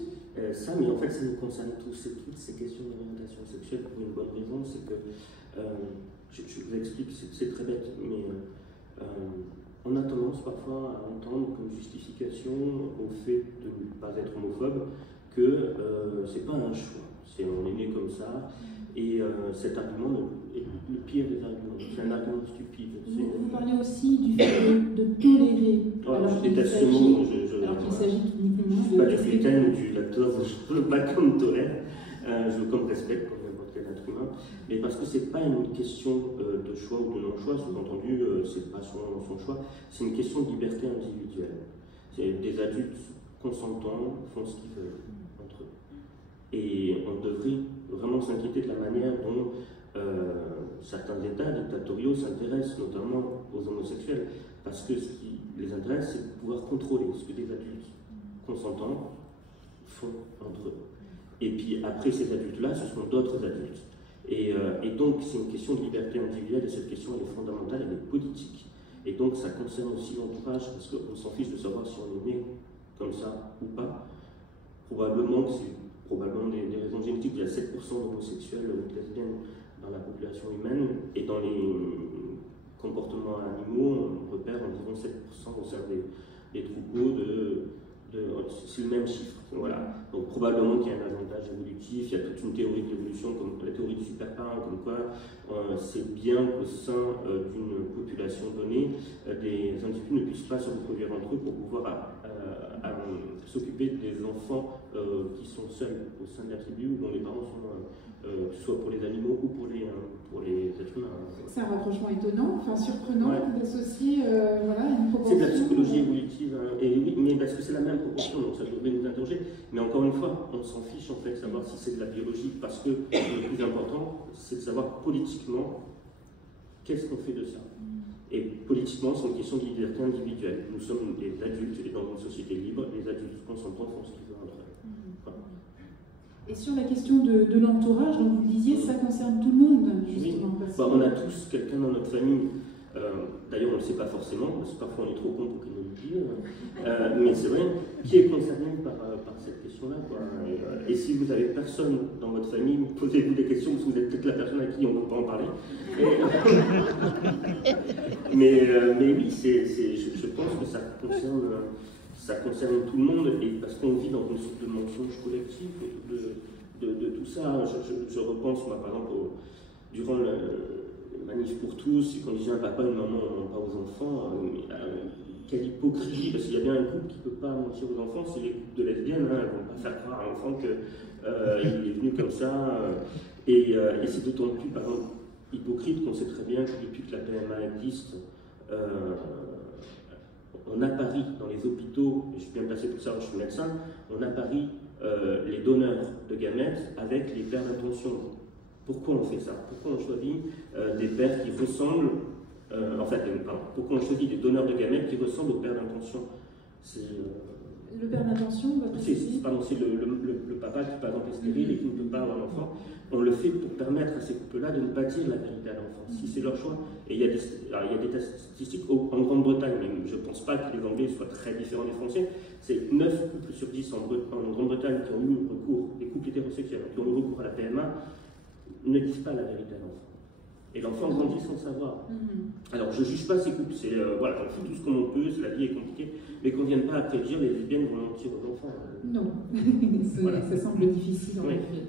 Ça, mais en fait, ça nous concerne tous. C'est toutes ces questions d'orientation sexuelle pour une bonne raison. C'est que, je vous explique, c'est très bête, mais on a tendance parfois à entendre comme justification au fait de ne pas être homophobe que c'est pas un choix. On est né comme ça. Et cet argument est le pire des arguments. C'est un argument stupide. Vous parlez aussi du fait de tolérer. Alors je déteste ce mot. Alors qu'il s'agit uniquement je ne suis pas du gluten ou du lactose. Je veux pas qu'on me tolère. Je veux qu'on me respecte comme n'importe quel être humain. Mais parce que ce n'est pas une question de choix ou de non-choix. Sous-entendu, ce n'est pas son choix. C'est une question de liberté individuelle. Des adultes consentants font ce qu'ils veulent entre eux. Et on devrait vraiment s'inquiéter de la manière dont certains États dictatoriaux s'intéressent notamment aux homosexuels, parce que ce qui les intéresse, c'est de pouvoir contrôler ce que des adultes consentants font entre eux. Et puis après ces adultes-là, ce sont d'autres adultes. Et donc c'est une question de liberté individuelle, et cette question elle est fondamentale, elle est politique. Et donc ça concerne aussi l'entourage, parce qu'on s'en fiche de savoir si on est né comme ça ou pas. Probablement que c'est des raisons génétiques. Il y a 7% d'homosexuels ou de lesbiennes dans la population humaine, et dans les comportements animaux, on repère environ 7% au sein des troupeaux c'est le même chiffre. Voilà. Donc probablement qu'il y a un avantage évolutif, il y a toute une théorie de l'évolution, comme la théorie du super-parent, comme quoi c'est bien qu'au sein d'une population donnée, des individus ne puissent pas se reproduire entre eux pour pouvoir s'occuper des enfants qui sont seuls au sein de la tribu, ou dont les parents sont, que ce soit pour les animaux ou pour les êtres humains. C'est un rapprochement étonnant, enfin surprenant, d'associer une proportion. C'est de la psychologie évolutive, et oui, mais parce que c'est la même proportion, donc ça devrait nous interroger. Mais encore une fois, on s'en fiche en fait de savoir si c'est de la biologie, parce que le plus important, c'est de savoir politiquement qu'est-ce qu'on fait de ça. Et politiquement, c'est une question de liberté individuelle. Nous sommes des adultes, et dans une société libre, les adultes consentants font ce qu'ils veulent entre eux. Voilà. Et sur la question de l'entourage, donc vous disiez, ça concerne tout le monde, justement. Oui. On a tous quelqu'un dans notre famille, d'ailleurs on ne le sait pas forcément, parce que parfois on est trop con pour qu'il nous le dise, mais c'est vrai, qui est concerné par cette question-là. Et si vous n'avez personne dans votre famille, posez-vous des questions, parce que vous êtes peut-être la personne à qui on ne peut pas en parler. Mais oui, je pense que ça concerne tout le monde, et parce qu'on vit dans une sorte de mensonge collectif de tout ça. Je repense, moi, par exemple, durant le manif pour tous, quand on disait un papa et une maman ne mentent pas aux enfants, quelle hypocrisie, parce qu'il y a bien un couple qui ne peut pas mentir aux enfants, c'est les couples de lesbiennes, elles ne vont pas faire croire à l'enfant qu'il est venu comme ça, et c'est d'autant plus, par exemple, hypocrite qu'on sait très bien que depuis que la PMA existe, on apparie dans les hôpitaux, et je suis bien placé pour ça, je suis médecin, on apparie les donneurs de gamètes avec les pères d'intention. Pourquoi on fait ça? Pourquoi on choisit des pères qui ressemblent, pourquoi on choisit des donneurs de gamètes qui ressemblent aux pères d'intention? Le père d'intention, c'est le papa qui, par exemple, est stérile et qui ne peut pas avoir d'enfant. On le fait pour permettre à ces couples-là de ne pas dire la vérité à l'enfant, si c'est leur choix. Et il y a des statistiques en Grande-Bretagne, mais je ne pense pas que les Anglais soient très différents des Français. C'est 9 couples sur 10 en Grande-Bretagne qui ont eu recours, des couples hétérosexuels, qui ont eu recours à la PMA, ne disent pas la vérité à l'enfant. Et l'enfant grandit sans savoir. Alors je ne juge pas ces couples, on fait tout ce qu'on peut, la vie est compliquée, mais qu'on ne vienne pas après dire les lesbiennes vont mentir aux enfants. Non, ça semble difficile en effet.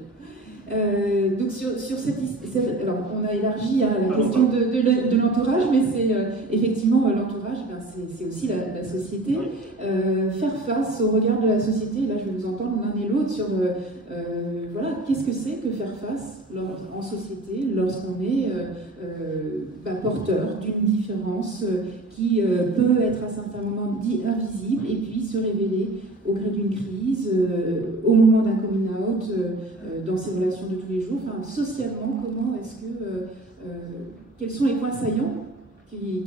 Donc sur cette alors on a élargi à la question de l'entourage, mais c'est effectivement l'entourage, c'est aussi la société. Faire face au regard de la société, là je vais vous entendre l'un et l'autre sur qu'est-ce que c'est que faire face en société lorsqu'on est porteur d'une différence qui peut être à certains moments dit invisible et puis se révéler au gré d'une crise, au moment d'un coming out, dans ses relations de tous les jours. Enfin, socialement, comment est-ce que quels sont les points saillants qui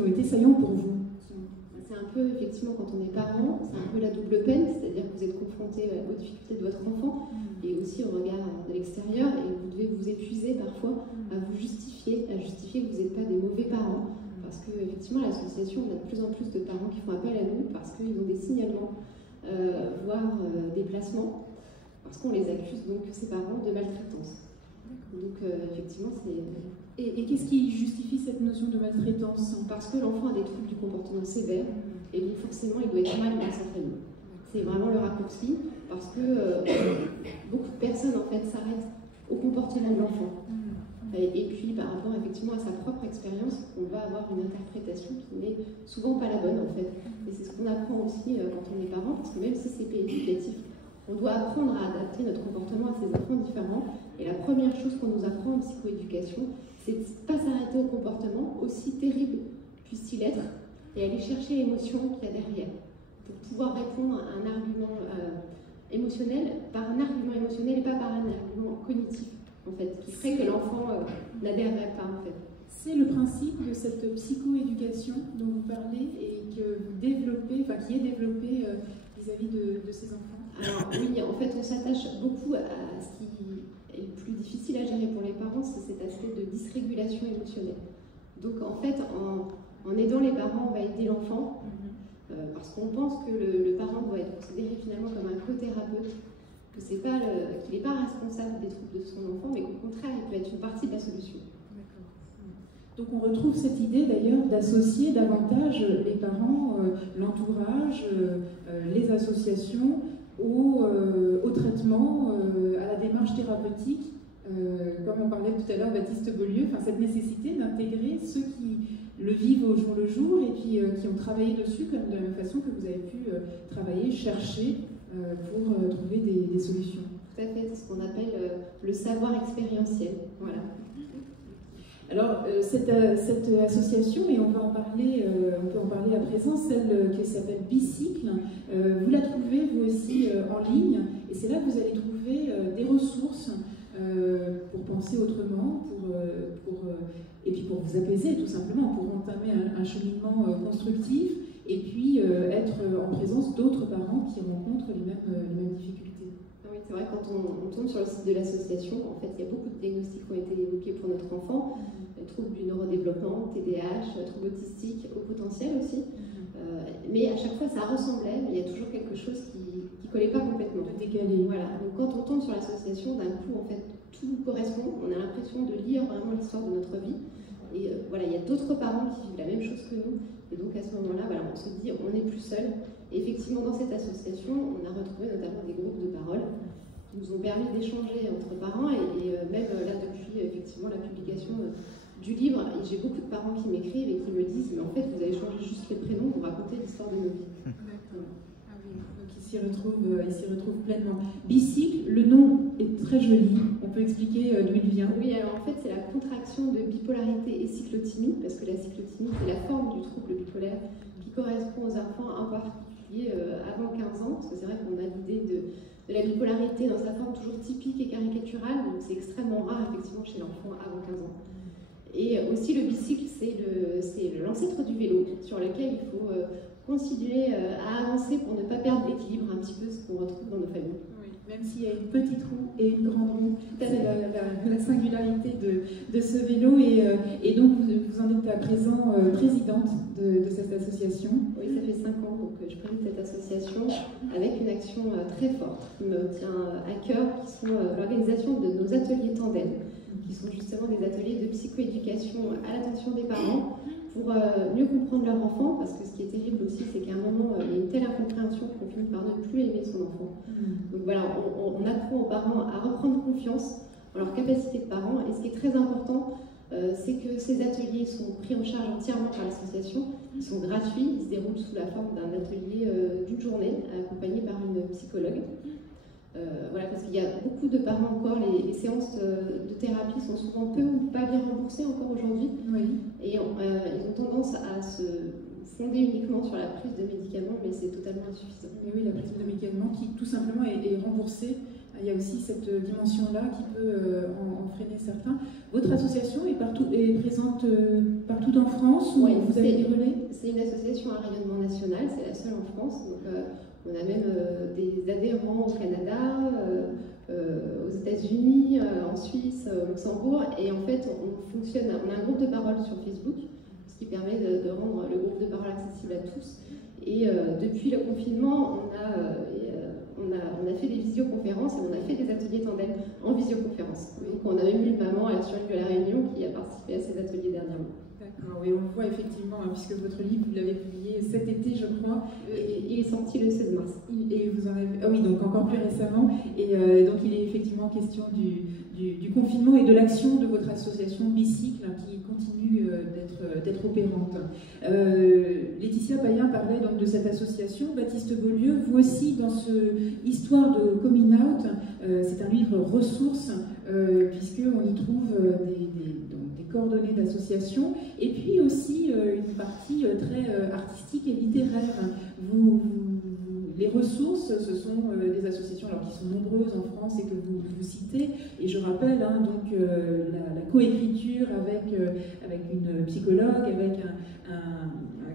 ont été saillants pour vous? C'est un peu, effectivement, quand on est parent, c'est un peu la double peine, c'est-à-dire que vous êtes confronté aux difficultés de votre enfant et aussi au regard de l'extérieur, et vous devez vous épuiser parfois à vous justifier, que vous n'êtes pas des mauvais parents, parce qu'effectivement, l'association, on a de plus en plus de parents qui font appel à nous parce qu'ils ont des signalements, voire des placements, parce qu'on les accuse, donc ces parents, de maltraitance. Donc effectivement, c'est... Et qu'est-ce qui justifie cette notion de maltraitance? Parce que l'enfant a des troubles du comportement sévères, et donc forcément, il doit être mal dans sa famille. C'est vraiment le raccourci, parce que beaucoup de personnes, en fait, s'arrêtent au comportement de l'enfant. Et puis, par rapport effectivement à sa propre expérience, on va avoir une interprétation qui n'est souvent pas la bonne, en fait. Et c'est ce qu'on apprend aussi quand on est parent, parce que même si c'est éducatif, on doit apprendre à adapter notre comportement à ces enfants différents. Et la première chose qu'on nous apprend en psychoéducation, c'est de ne pas s'arrêter au comportement, aussi terrible puisse-t-il être, et aller chercher l'émotion qu'il y a derrière, pour pouvoir répondre à un argument émotionnel, par un argument émotionnel et pas par un argument cognitif, en fait, qui ferait que l'enfant n'adhérerait pas, en fait. C'est le principe de cette psychoéducation dont vous parlez et que vous développez, enfin qui est développée vis-à-vis de ces enfants. Alors oui, en fait, on s'attache beaucoup à ce qui est le plus difficile à gérer pour les parents, c'est cet aspect de dysrégulation émotionnelle. Donc en fait, en aidant les parents, on va aider l'enfant, parce qu'on pense que le parent doit être considéré finalement comme un co-thérapeute, que c'est pas qu'il n'est pas responsable des troubles de son enfant, mais qu'au contraire, il peut être une partie de la solution. Donc on retrouve cette idée d'ailleurs d'associer davantage les parents, l'entourage, les associations au traitement, à la démarche thérapeutique, comme on parlait tout à l'heure Baptiste Beaulieu, enfin, cette nécessité d'intégrer ceux qui le vivent au jour le jour et puis qui ont travaillé dessus, comme de la même façon que vous avez pu travailler, chercher pour trouver des solutions. Tout à fait, c'est ce qu'on appelle le savoir expérientiel. Voilà. Alors, cette association, et on peut en parler à présent, celle qui s'appelle Bicycle, vous la trouvez vous aussi en ligne, et c'est là que vous allez trouver des ressources pour penser autrement, et puis pour vous apaiser tout simplement, pour entamer un cheminement constructif, et puis être en présence d'autres parents qui rencontrent les mêmes difficultés. Oui, c'est vrai, quand on tombe sur le site de l'association, en fait, il y a beaucoup de diagnostics qui ont été évoqués pour notre enfant, troubles du neurodéveloppement, TDAH, troubles autistiques au potentiel aussi, mais à chaque fois ça ressemblait, mais il y a toujours quelque chose qui ne collait pas complètement. Décalé. Voilà, donc quand on tombe sur l'association, d'un coup, en fait, tout correspond, on a l'impression de lire vraiment l'histoire de notre vie, et voilà, il y a d'autres parents qui vivent la même chose que nous, et donc à ce moment-là, voilà, on se dit, on n'est plus seul. Et effectivement, dans cette association, on a retrouvé notamment des groupes de parole qui nous ont permis d'échanger entre parents, et même là, depuis effectivement la publication du livre, j'ai beaucoup de parents qui m'écrivent et qui me disent, mais en fait, vous avez changé juste les prénoms, vous racontez l'histoire de nos vies. D'accord. Ah oui, donc ils s'y retrouvent pleinement. Bicycle, le nom est très joli. On peut expliquer d'où il vient? Oui, alors en fait, c'est la contraction de bipolarité et cyclothymie, parce que la cyclothymie, c'est la forme du trouble bipolaire qui correspond aux enfants, en particulier avant 15 ans, parce que c'est vrai qu'on a l'idée de la bipolarité dans sa forme toujours typique et caricaturale, donc c'est extrêmement rare effectivement chez l'enfant avant 15 ans. Et aussi le bicycle, c'est l'ancêtre du vélo, sur lequel il faut continuer à avancer pour ne pas perdre l'équilibre, un petit peu ce qu'on retrouve dans nos familles. Oui, même s'il y a une petite roue et une grande roue, c'est la singularité de ce vélo, et donc vous en êtes à présent présidente de cette association. Oui, ça fait 5 ans donc je préside cette association avec une action très forte qui me tient à cœur, qui sont l'organisation de nos ateliers tandem, qui sont justement des ateliers de psychoéducation à l'attention des parents pour mieux comprendre leur enfant, parce que ce qui est terrible aussi, c'est qu'à un moment, il y a une telle incompréhension qu'on finit par ne plus aimer son enfant. Donc voilà, on apprend aux parents à reprendre confiance en leur capacité de parents, et ce qui est très important, c'est que ces ateliers sont pris en charge entièrement par l'association, ils sont gratuits, ils se déroulent sous la forme d'un atelier d'une journée, accompagné par une psychologue. Voilà, parce qu'il y a beaucoup de parents encore, les séances de thérapie sont souvent peu ou pas bien remboursées encore aujourd'hui, et ils ont tendance à se fonder uniquement sur la prise de médicaments, mais c'est totalement insuffisant. Mais oui, la prise de médicaments qui tout simplement est remboursée. Il y a aussi cette dimension-là qui peut en freiner certains. Votre association est présente partout en France, ou vous avez des relais? C'est une association à rayonnement national, c'est la seule en France. Donc, on a même des adhérents au Canada, aux États-Unis, en Suisse, au Luxembourg, et en fait on a un groupe de parole sur Facebook, ce qui permet de rendre le groupe de parole accessible à tous. Et depuis le confinement, on a fait des visioconférences et on a fait des ateliers tandem en visioconférence. Donc on a même eu une maman à la Survie de la Réunion qui a participé à ces ateliers dernièrement. D'accord, oui, on voit effectivement, puisque votre livre, vous l'avez publié cet été, je crois. Il est sorti le 16 mars. Et vous en avez... Ah oui, donc encore plus récemment. Et donc il est effectivement question du confinement et de l'action de votre association Bicycle qui continue d'être opérante. Laetitia Payen parlait donc de cette association. Baptiste Beaulieu, vous aussi, dans ce Histoire de Coming Out, c'est un livre ressources, puisqu'on y trouve des coordonnées d'associations, et puis aussi une partie très artistique et littéraire. Les ressources, ce sont des associations alors, qui sont nombreuses en France et que vous citez. Et je rappelle donc, la coécriture avec une psychologue, avec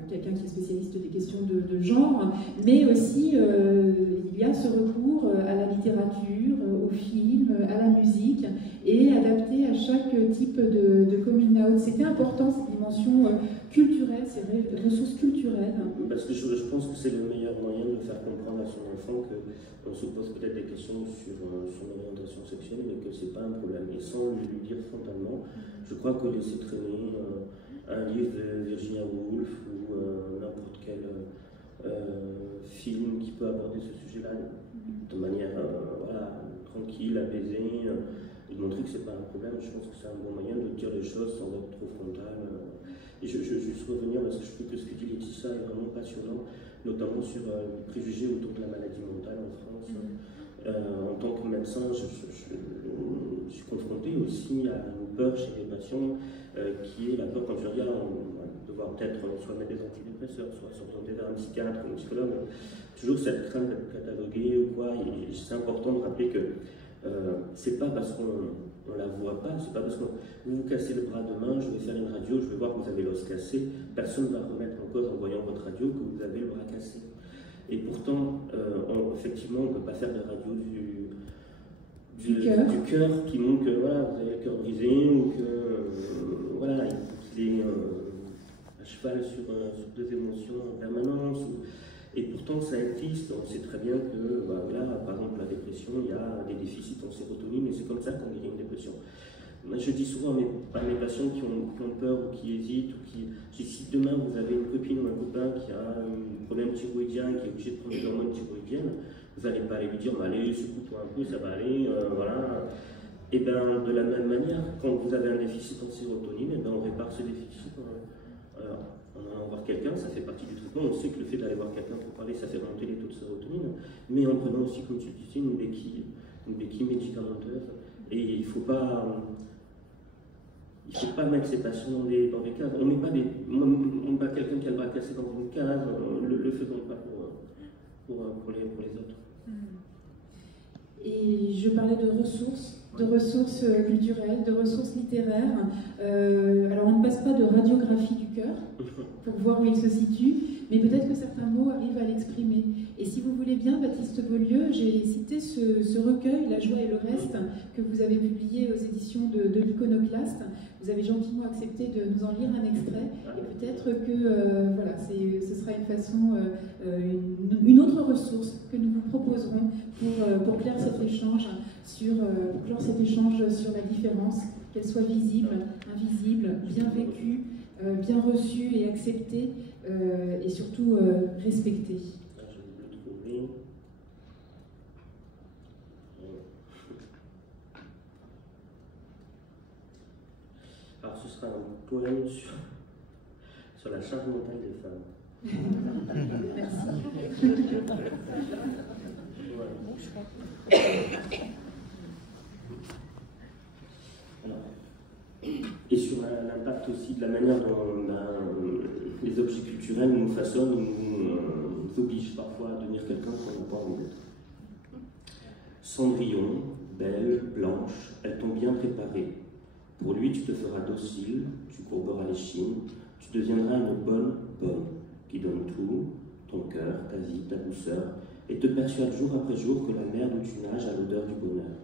quelqu'un qui est spécialiste des questions de genre, mais aussi il y a ce recours à la littérature, au film, à la musique, et adapté à chaque type de coming out. C'était important, cette dimension culturelle, ces ressources culturelles. Parce que je pense que c'est le meilleur moyen de faire comprendre à son enfant qu'on se pose peut-être des questions sur son orientation sexuelle, mais que c'est pas un problème. Et sans lui dire frontalement, je crois que laisser traîner un livre de Virginia Woolf ou n'importe quel film qui peut aborder ce sujet-là de manière tranquille, apaisée, et de montrer que c'est pas un problème, je pense que c'est un bon moyen de dire les choses sans être trop frontal. Et je vais juste revenir parce que je trouve que ce que dit Laetitia est vraiment passionnant, notamment sur les préjugés autour de la maladie mentale en France. En tant que médecin, je suis confronté aussi à une peur chez les patients qui est la peur, quand je regarde, de voir peut-être soit mettre des antidépresseurs, soit s'orienter vers un psychiatre ou un psychologue. Toujours cette crainte d'être catalogué ou quoi. Et c'est important de rappeler que c'est pas parce qu'on la voit pas, c'est pas parce que vous cassez le bras demain, je vais faire une radio, je vais voir que vous avez l'os cassé, personne ne va remettre en cause en voyant votre radio que vous avez le bras cassé. Et pourtant, effectivement, on ne peut pas faire de radio du cœur qui montre que voilà, vous avez le cœur brisé ou que voilà, il est à cheval sur deux émotions en permanence. Et pourtant, ça existe. On sait très bien que, par exemple, la dépression, il y a des déficits en sérotonine et c'est comme ça qu'on guérit une dépression. Je dis souvent à mes patients qui ont peur ou qui hésitent, si demain vous avez une copine ou un copain qui a un problème thyroïdien et qui est obligé de prendre des hormones thyroïdiennes, vous n'allez pas aller lui dire allez, secoue-toi un peu, ça va aller, voilà. Et bien, de la même manière, quand vous avez un déficit en sérotonine, on répare ce déficit. En allant voir quelqu'un, ça fait partie du traitement. On sait que le fait d'aller voir quelqu'un pour parler, ça fait monter les taux de sérotonine, mais en prenant aussi, comme tu disais, une béquille médicamenteuse. Et il ne faut pas mettre ces patients dans des cases. On n'est pas quelqu'un qui a le bras cassé dans une case, le faisons pas pour les autres. Et je parlais de ressources culturelles, de ressources littéraires. Alors on ne passe pas de radiographie du cœur pour voir où il se situe, mais peut-être que certains mots arrivent à l'exprimer. Et si vous voulez bien, Baptiste Beaulieu, j'ai cité ce recueil, La joie et le reste, que vous avez publié aux éditions de l'Iconoclaste. Vous avez gentiment accepté de nous en lire un extrait, et peut-être que ce sera une façon, une autre ressource que nous vous proposerons pour clore cet échange sur la différence, qu'elle soit visible, invisible, bien vécue, bien reçue et acceptée, et surtout respectée. Je vais le trouver. Alors ce sera un poème sur la charge mentale des femmes. Merci. Et sur l'impact aussi de la manière dont les objets culturels nous façonnent, nous obligent parfois à devenir quelqu'un qu'on n'a pas envie d'être. Cendrillon, belle, blanche, elles t'ont bien préparée. Pour lui, tu te feras docile, tu courberas les chines, tu deviendras une bonne, qui donne tout, ton cœur, ta vie, ta douceur, et te persuade jour après jour que la mer d'où tu nages a l'odeur du bonheur.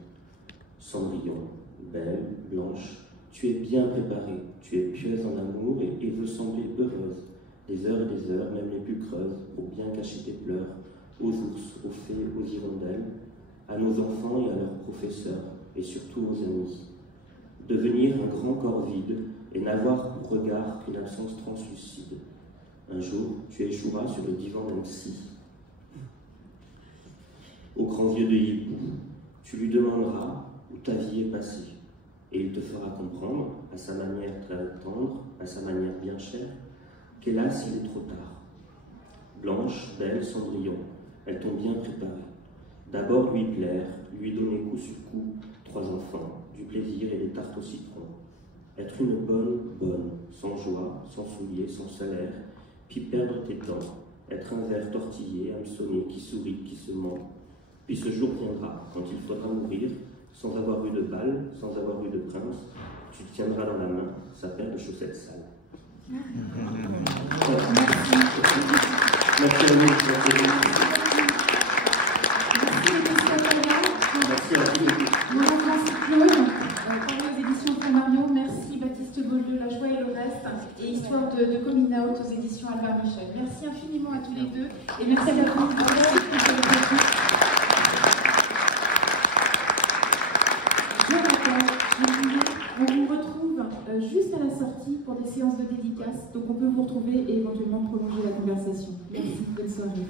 Cendrillon, belle, blanche, Tu es bien préparée, tu es pieuse en amour et veux sembler heureuse. Des heures et des heures, même les plus creuses, pour bien cacher tes pleurs, aux ours, aux fées, aux hirondelles, à nos enfants et à leurs professeurs, et surtout aux amis. Devenir un grand corps vide et n'avoir pour regard qu'une absence translucide. Un jour, tu échoueras sur le divan d'un psy. Aux grands yeux de hibou, tu lui demanderas où ta vie est passée, et il te fera comprendre, à sa manière très tendre, à sa manière bien chère, qu'hélas, il est trop tard. Blanche, belle, Cendrillon, elles t'ont bien préparée. D'abord lui plaire, lui donner coup sur coup 3 enfants, du plaisir et des tartes au citron. Être une bonne, sans joie, sans souliers, sans salaire, puis perdre tes temps, être un ver tortillé, hameçonné, qui sourit, qui se ment. Puis ce jour viendra, quand il faudra mourir, sans avoir eu de balle, sans avoir eu de prince, tu te tiendras dans la main sa paire de chaussettes sales. Merci à vous. Merci à vous. Laurent Francis-Claude, parlé aux éditions Flammarion. Merci Baptiste Beaulieu, La Joie et le Reste, et Histoire de Coming Out aux éditions Albert Michel. Merci infiniment à tous les deux, et merci à vous. On vous retrouve juste à la sortie pour des séances de dédicaces, donc on peut vous retrouver et éventuellement prolonger la conversation. Merci, bonne soirée.